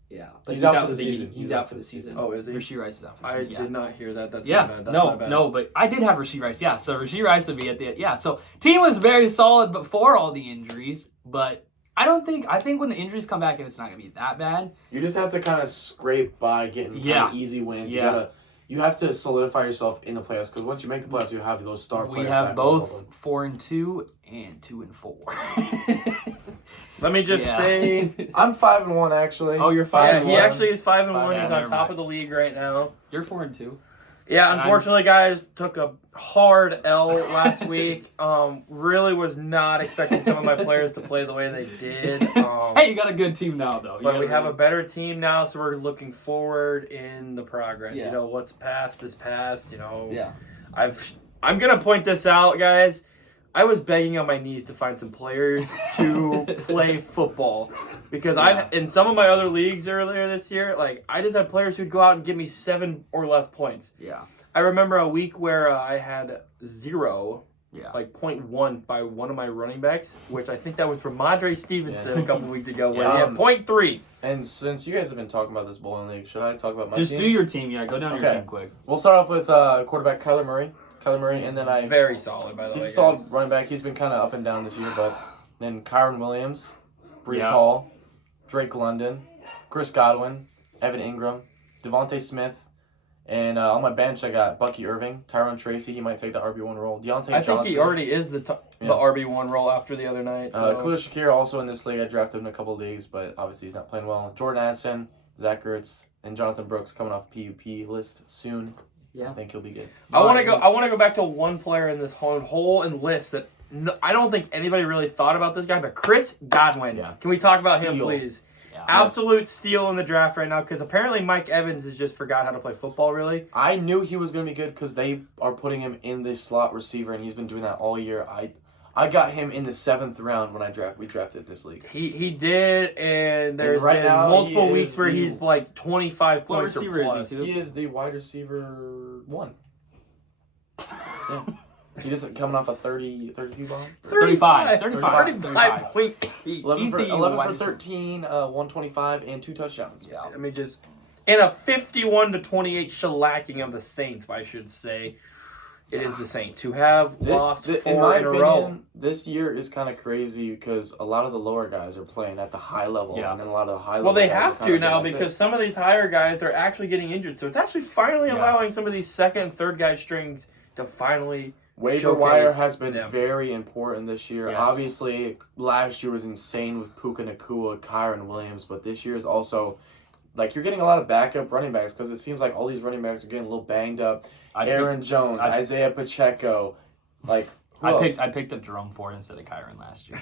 yeah, but He's out for the season. He's out for the season. Oh, is he? Rashee Rice is out for the I season. Yeah. did not hear that. That's Yeah, not bad. That's not bad. no, but I did have Rashee Rice. Yeah, so Rashee Rice would be at the So team was very solid before all the injuries, but I think when the injuries come back, it's not gonna be that bad. You just have to kind of scrape by getting kind Yeah. of easy wins. Yeah. You have to solidify yourself in the playoffs because once you make the playoffs, you have those star We players. have back both on 4-2 and 2-4. Let me just Yeah. say, I'm 5-1 actually. Oh, you're 5 yeah, and he 1. actually is 5-1. Yeah, He's on never top mind. of the league right now. You're 4-2. Yeah, And unfortunately, guys, took a hard L last week. Really was not expecting some of my players to play the way they did. Hey, you got a good team now, though. But we have a better team now, so we're looking forward in the progress. Yeah. You know, what's past is past. You know, Yeah. I'm gonna point this out, guys. I was begging on my knees to find some players to play football because I've in some of my other leagues earlier this year, like I just had players who'd go out and give me 7 or less points. Yeah. I remember a week where I had 0, Yeah. like 0.1 by one of my running backs, which I think that was from Madre Stevenson Yeah. a couple weeks ago, where Yeah. he had 0.3. And since you guys have been talking about this bowling league, should I talk about my Just team? do your team. Yeah, go down your Okay. team quick. We'll start off with quarterback Kyler Murray. And then Very solid, by the he's way. a solid guys. running back. He's been kind of up and down this year, but then Kyron Williams, Brees Yeah. Hall, Drake London, Chris Godwin, Evan Ingram, Devontae Smith, and on my bench I got Bucky Irving, Tyron Tracy. He might take the RB1 role. Deontay I think Johnson. he already is the Yeah. RB1 role after the other night. So. Khalil Shakir also in this league. I drafted him in a couple of leagues, but obviously he's not playing well. Jordan Addison, Zach Ertz, and Jonathan Brooks coming off PUP list soon. Yeah. I think he'll be good. I want to go back to one player in this whole list that I don't think anybody really thought about this guy, but Chris Godwin. Yeah. Can we talk about him, Steal. please? Yeah. Absolute steal in the draft right now because apparently Mike Evans has just forgot how to play football. Really, I knew he was going to be good because they are putting him in the slot receiver, and he's been doing that all year. I got him in the 7th round when we drafted this league. he did, and there's right been now, multiple he weeks is where the- he's like 25 What points or receiver is he, plus. too? He is the wide receiver 1. Yeah. He just coming off a 32 bomb. 35. 35.8. 11 He's for, the 11 wide for receiver. 13, 125, and 2 touchdowns. Yeah. I mean, just in a 51-28 shellacking of the Saints, I should say. It is the Saints who have lost in 4 my in a row. opinion, this year is kind of crazy because a lot of the lower guys are playing at the high level, Yeah. and then a lot of the high level. Well, they guys are have kinda to now doing like because this. some of these higher guys are actually getting injured. So it's actually finally Yeah. allowing some of these second and third guy strings to finally Waiver showcase wire has been them. very important this year. Yes. Obviously, last year was insane with Puka Nacua, Kyron Williams, but this year is also like you're getting a lot of backup running backs because it seems like all these running backs are getting a little banged up. Aaron Jones, Isaiah Pacheco, like who else? I picked up Jerome Ford instead of Kyron last year.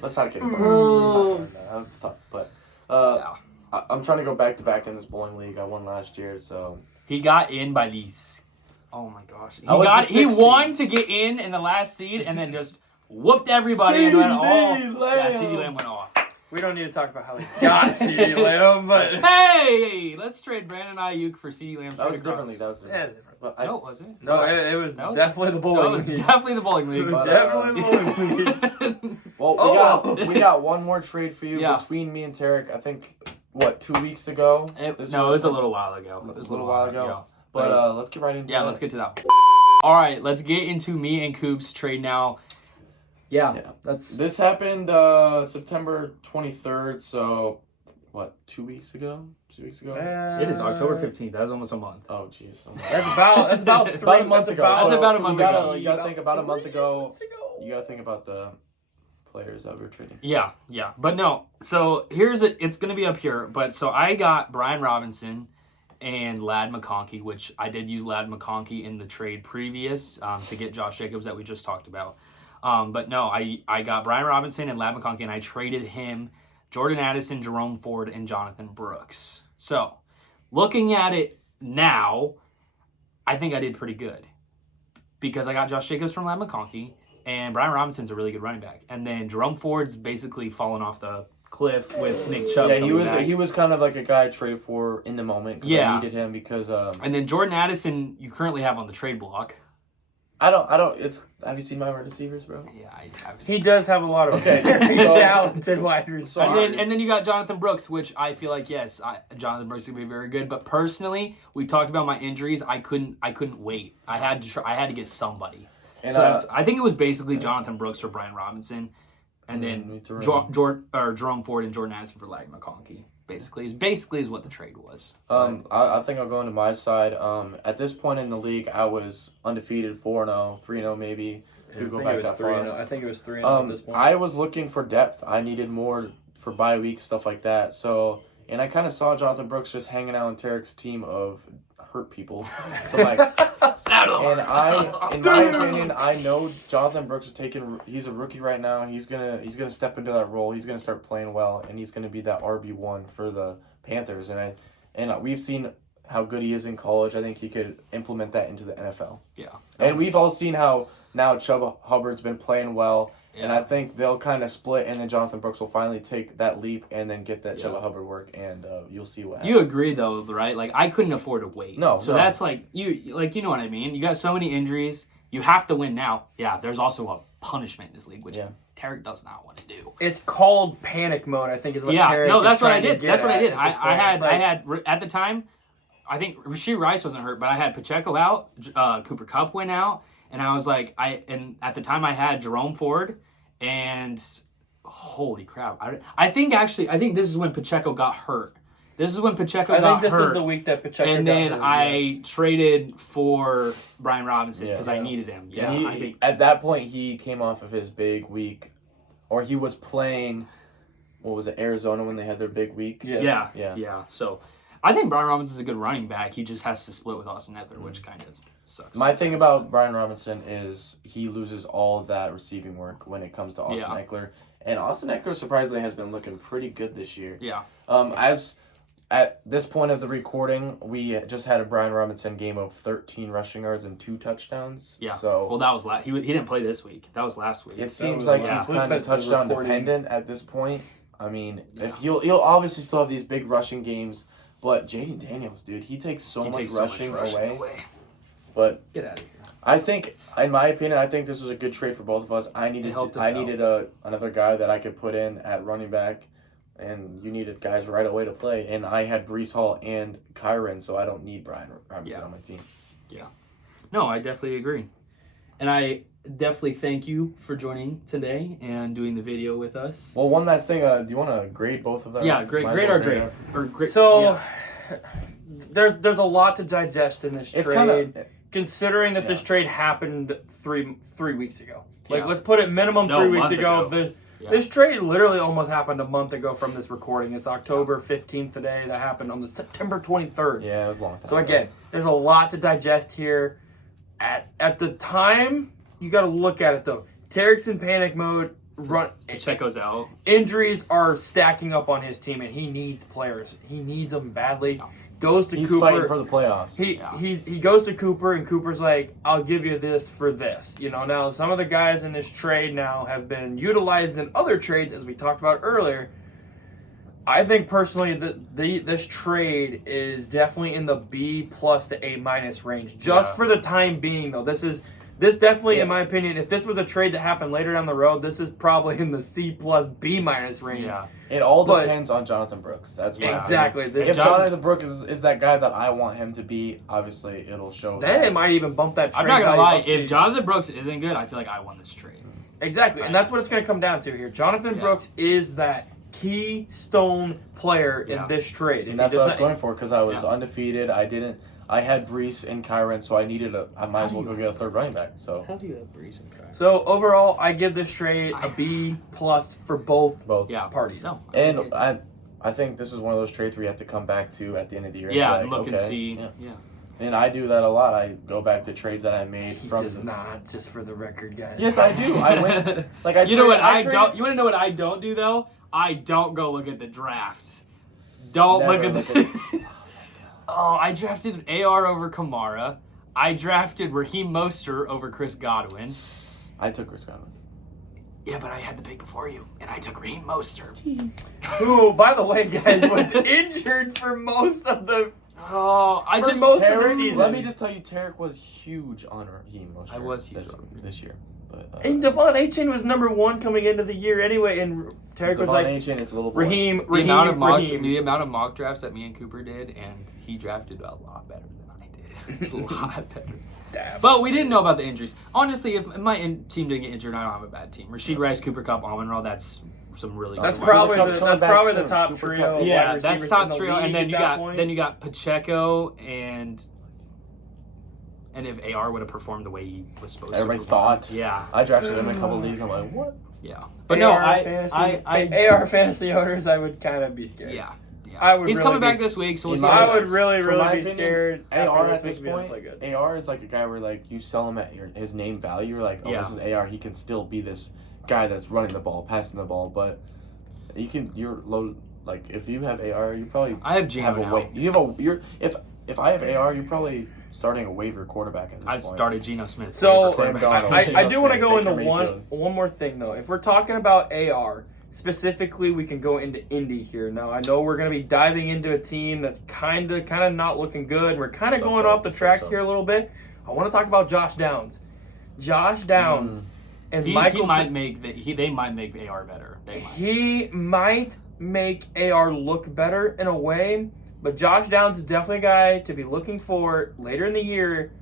Let's not get Oh. That's tough, but Yeah. I'm trying to go back to back in this bowling league. I won last year, so He got in by these. Oh my gosh. I was the He sixth won to get in the last seed and then just whooped everybody and went all. CeeDee Lamb. Yeah, CeeDee Lamb went off. We don't need to talk about how he got CeeDee Lamb, but Hey, let's trade Brandon Ayuk for CeeDee Lamb. That was straight across. differently. That was yeah, different. it's different. But No, was it? No, it was That was- definitely the That bowling was league. definitely the bowling league. But, Definitely the bowling league. well, Oh. we got one more trade for you Yeah. between me and Tarek. I think 2 weeks ago. It This was a one? little while ago. It was a little while ago. But let's get right into Yeah, it. let's get to that. All right, let's get into me and Coop's trade now. Yeah, that's This happened September 23rd. So, 2 weeks ago? 2 weeks ago? it is October 15th. That was almost a month. Oh, jeez. That's about three. About a month ago. That's So about a month ago. You gotta think about a month 3 ago. months ago. You gotta think about the players that we're trading. Yeah. But no, so it's going to be up here. But so I got Brian Robinson and Ladd McConkey, which I did use Ladd McConkey in the trade previous to get Josh Jacobs that we just talked about. But no, I got Brian Robinson and Ladd McConkey, and I traded him Jordan Addison, Jerome Ford, and Jonathan Brooks. So looking at it now, I think I did pretty good because I got Josh Jacobs from Ladd McConkey. And Brian Robinson's a really good running back. And then Jerome Ford's basically fallen off the cliff with Nick Chubb. Yeah, coming back. he was kind of like a guy I traded for in the moment because I needed him because And then Jordan Addison, you currently have on the trade block. I don't. It's have you seen my wide receivers, bro? Yeah, I have. He does have a lot of Okay, very so- talented wide receivers. And then you got Jonathan Brooks, which I feel like Jonathan Brooks would be very good. But personally, we talked about my injuries. I couldn't wait. I had to get somebody. And So I think it was basically Jonathan Brooks for Brian Robinson, and then Jerome Ford and Jordan Addison for Ladd McConkey. Basically is what the trade was. I think I'll go into my side. At this point in the league, I was undefeated, 4-0, 3-0 maybe. Could go back that far. I think it was 3-0 at this point. I was looking for depth. I needed more for bye weeks, stuff like that. So, and I kind of saw Jonathan Brooks just hanging out on Tarek's team of hurt people. So like, and in my opinion, I know Jonathan Brooks he's a rookie right now. He's gonna step into that role. He's gonna start playing well, and he's gonna be that RB1 for the Panthers. And we've seen how good he is in college. I think he could implement that into the NFL. Yeah. And we've all seen how now Chubb Hubbard's been playing well. Yeah. And I think they'll kind of split, and then Jonathan Brooks will finally take that leap and then get that Yeah. Chuba Hubbard work, and you'll see what happens. You agree though, right? Like I couldn't afford to wait. No, So no. that's you know what I mean? You got so many injuries. You have to win now. Yeah, there's also a punishment in this league, which Yeah. Tarek does not want to do. It's called panic mode, I think is what Yeah, Tarek no, is that's what I trying to did. get That's what I at did. at this point. I It's like- had at the time, I think Rashee Rice wasn't hurt, but I had Pacheco out, Cooper Kupp went out, and I was like, and at the time I had Jerome Ford, and holy crap, I think this is when Pacheco got hurt. This is when Pacheco I got think this hurt. is the week that Pacheco And got then hurt, I yes. traded for Brian Robinson because I Yeah. needed him. Yeah, And I think at that point, he came off of his big week, or he was playing, what was it, Arizona when they had their big week? Yes. yeah. So I think Brian Robinson's a good running back. He just has to split with Austin Eckler, which kind of sucks. My thing about Brian Robinson is he loses all of that receiving work when it comes to Austin Yeah. Eckler. And Austin Eckler surprisingly has been looking pretty good this year. Yeah. As at this point of the recording, we just had a Brian Robinson game of 13 rushing yards and 2 touchdowns. Yeah. So Well, that was he didn't play this week. That was last week. it seems was like last he's week, kind but of the touchdown recording- dependent at this point. I mean, Yeah. if he'll obviously still have these big rushing games, but Jaden Daniels, dude, he takes so He much takes rushing away. But Get out of here. I think, in my opinion, I think this was a good trade for both of us. I needed helped us another guy that I could put in at running back, and you needed guys right away to play. And I had Breece Hall and Kyron, so I don't need Brian Robinson on my team. No, I definitely agree. And I definitely thank you for joining today and doing the video with us. Well, one last thing. Do you want to grade both of them? Yeah, grade Might as our well trade. it. Or grade, So yeah. there's a lot to digest in this It's trade, kind of considering that this Yeah. trade happened three weeks ago. Like, Yeah. let's put it minimum No, 3 a weeks month ago. ago. Yeah. This trade literally almost happened a month ago from this recording. It's October 15th today. That happened on the September 23rd. Yeah, it was a long time. So ago. again, there's a lot to digest here. At the time, you got to look at it though. Tarek's in panic mode. Pacheco's out. Injuries are stacking up on his team, and he needs players. He needs them badly. Yeah. goes to He's Cooper. fighting for the playoffs. He goes to Cooper, and Cooper's like, I'll give you this for this. Now some of the guys in this trade now have been utilized in other trades, as we talked about earlier. I think personally that this trade is definitely in the B+ to A- range, just for the time being. Though this definitely, in my opinion, if this was a trade that happened later down the road, this is probably in the C+ B- range. Yeah. It all depends on Jonathan Brooks. That's my exactly. opinion. If Jonathan Brooks is that guy that I want him to be, obviously it'll show. Then it might even bump that trade. I'm not gonna value lie. up If to- Jonathan Brooks isn't good, I feel like I won this trade. Exactly, and that's what it's going to come down to here. Jonathan Brooks is that keystone player in this trade. And that's what I was going for because I was undefeated. I had Brees and Kyron, so I might as well go get a third running back. So How do you have Brees and Kyron? So overall, I give this trade a B+ for both parties. No, and I think this is one of those trades where you have to come back to at the end of the year. Yeah, and be like, look and see. Yeah. And I do that a lot. I go back to trades that I made He from. does not, just for the record, guys. Yes, I do. I went like I. You know what I don't? You want to know what I don't do though? I don't go look at the draft. Don't look at the. Oh, I drafted AR over Kamara. I drafted Raheem Mostert over Chris Godwin. I took Chris Godwin. Yeah, but I had the pick before you, and I took Raheem Mostert. Who, by the way, guys, was injured for most of the. Oh, I For just most of the Tarek, season. let me just tell you, Tarek was huge on Raheem Mostert. I was huge on Raheem. this year. But, And Devon Achane was number 1 coming into the year anyway, and Tarek was like, Achane is a little boy. Raheem, the amount of Raheem. mock drafts that me and Cooper did, and he drafted a lot better than I did. A lot better. Damn. But we didn't know about the injuries. Honestly, if my team didn't get injured, I don't have a bad team. Rasheed Rice, Cooper Kupp, Amon-Ra, that's some really That's good probably Cooper the, Kupp's that's coming back probably the soon. top Cooper trio. Kupp. of Yeah, wide that's receivers top in the trio, league and at that point. then you got Pacheco and if AR would have performed the way he was supposed Everybody to. thought. Yeah. I drafted him in a couple of leagues. I'm like, what? Yeah. But no, AR I fantasy owners, I would kind of be scared. yeah. I would He's really coming be- back this week, so we'll see. I how he I would does. really, From my really be opinion, scared. AR after at this week if he doesn't point, play good. AR is like a guy where like you sell him at his name value. You're like, oh, Yeah. this is AR. He can still be this guy that's running the ball, passing the ball, but you're low. Like if you have AR, you probably I have Geno have a now. way. You have a you're if I have AR, you're probably starting a waiver quarterback at this I point. started Geno Smith. So Sam Darnold. I do want to go Baker into Mayfield. one more thing though. If we're talking about AR specifically, we can go into Indy here. Now I know we're going to be diving into a team that's kind of not looking good. We're kind of going off the tracks here a little bit. I want to talk about Josh Downs. Josh Downs and He Michael. might make they might make AR better. They might. He might make AR look better in a way, but Josh Downs is definitely a guy to be looking for later in the year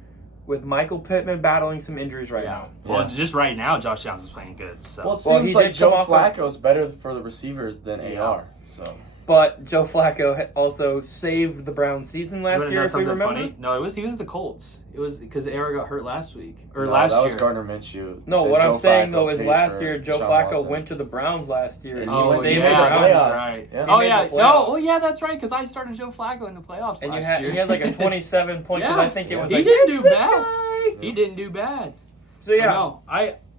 with Michael Pittman battling some injuries right now. Well, Yeah. just right now, Josh Downs is playing good. So. Well, it Well, seems he like did Joe come off of- Flacco's better for the receivers than AR. So But Joe Flacco also saved the Browns' season You last wanna year, know if we something remember. funny? No, he was the Colts. It was because AR got hurt last week or no, last that year. was Gardner Minshew. No, And what I'm Joe saying Flacco though is paid last for year Joe Deshaun Flacco Watson. went to the Browns last year, And he he was went- saving he made the the Browns. playoffs. Right. Yeah. Oh He made yeah, the playoffs. no, oh yeah, that's right. Because I started Joe Flacco in the playoffs And last year. he had like a 27 point. Because Yeah. I think it was He like didn't "It's do this bad. guy." He didn't do bad. So yeah, But no,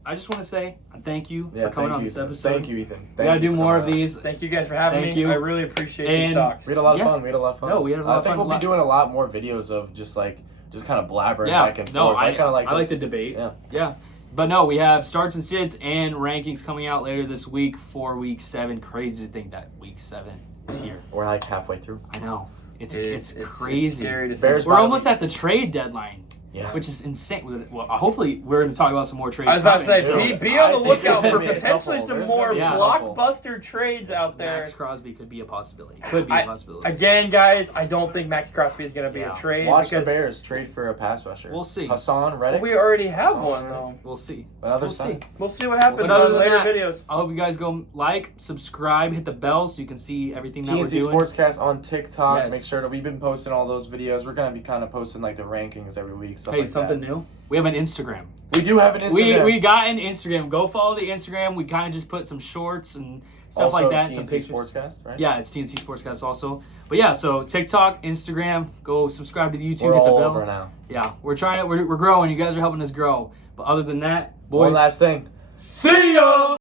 I just want to say thank you Yeah, for coming thank on you, this Ethan. episode. Thank you, Ethan. We gotta do more of these. these. thank you guys for having Thank me. you. I really appreciate these And- talks. We had a lot of Yeah. fun. We had a lot of fun. No, we had a lot I of think fun. we'll be doing a lot more videos of just kind of blabbering Yeah, back and no, forth. I kind of like I like this. the debate. Yeah. But no, we have starts and sits and rankings coming out later this week for week 7. Crazy to think that week 7 is here. We're like halfway through. I know. It's It's crazy. scary to think. Bears We're by almost at the trade deadline, Yeah. which is insane. Well, hopefully we're going to talk about some more trades. I was about to coming, say, so- be on the I think lookout there's for gonna be a potentially couple. some There's more gonna be a couple. blockbuster trades out there. Max Crosby could be a possibility. Could be a possibility. Again, guys, I don't think Max Crosby is going to be Yeah. a trade Watch the because Bears trade for a pass rusher. We'll see. Hassan Reddick. we already have Sorry. one though. We'll see. Another We'll side. see. We'll see what happens But other on than later that, videos. I hope you guys go like, subscribe, hit the bell so you can see everything that we're TNC doing. Sportscast on TikTok. Yes. Make sure that we've been posting all those videos. We're gonna be kind of posting like the rankings every week. Stuff Hey, like something that. new. We have an Instagram. We do have an Instagram. We got an Instagram. Go follow the Instagram. We kind of just put some shorts and stuff also like that. Some TNC pictures. Sportscast, right? Yeah, it's TNC Sportscast also. But yeah, so TikTok, Instagram, go subscribe to the YouTube, We're hit the all bell. over now. Yeah, we're trying to, we're growing. You guys are helping us grow. But other than that, boys. One last thing. See ya!